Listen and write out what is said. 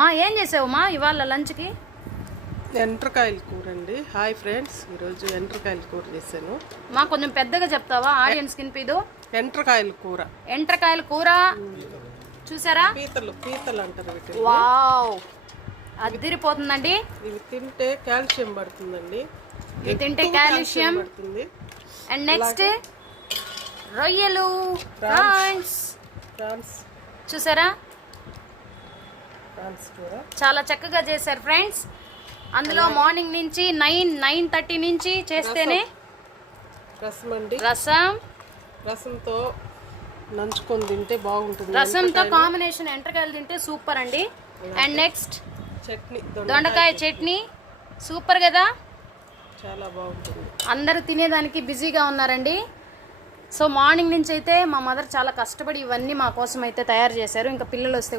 మా ఏం చేసావు ఇవాళ లంచ్కి? ఎండ్రకాయల కూర అండి. హాయ్ ఫ్రెండ్స్, ఈరోజు ఎండ్రకాయల కూర చేశాను. కొంచెం పెద్దగా చెప్తావా ఆడియన్స్ కి? ఎండ్రకాయల కూర. ఎండ్రకాయల కూర చూసారా? పీతలు అంటారు వీటిని. వావ్, అదిరిపోతుందండి. ఇవి తింటే కాల్షియం పడుతుందండి. ఇవి తింటే కాల్షియం పడుతుంది. అండ్ నెక్స్ట్ రొయ్యలు ఫ్రాన్స్ చూసారా? చాలా చక్కగా చేశారు ఫ్రెండ్స్. అందులో మార్నింగ్ నుంచి 9:30 నుంచి చేస్తేనే రసంతో నంచుకొని తింటే బాగుంటుంది. రసంతో కాంబినేషన్ ఎండ్రకాయలు తింటే సూపర్ అండి. అండ్ నెక్స్ట్ చట్నీ, దొండకాయ చట్నీ సూపర్ కదా, చాలా బాగుంటుంది. అందరూ తినేదానికి బిజీగా ఉన్నారండి. సో మార్నింగ్ నుంచి అయితే మా మదర్ చాలా కష్టపడి ఇవన్నీ మా కోసం అయితే తయారు చేశారు. ఇంకా పిల్లలు వస్తే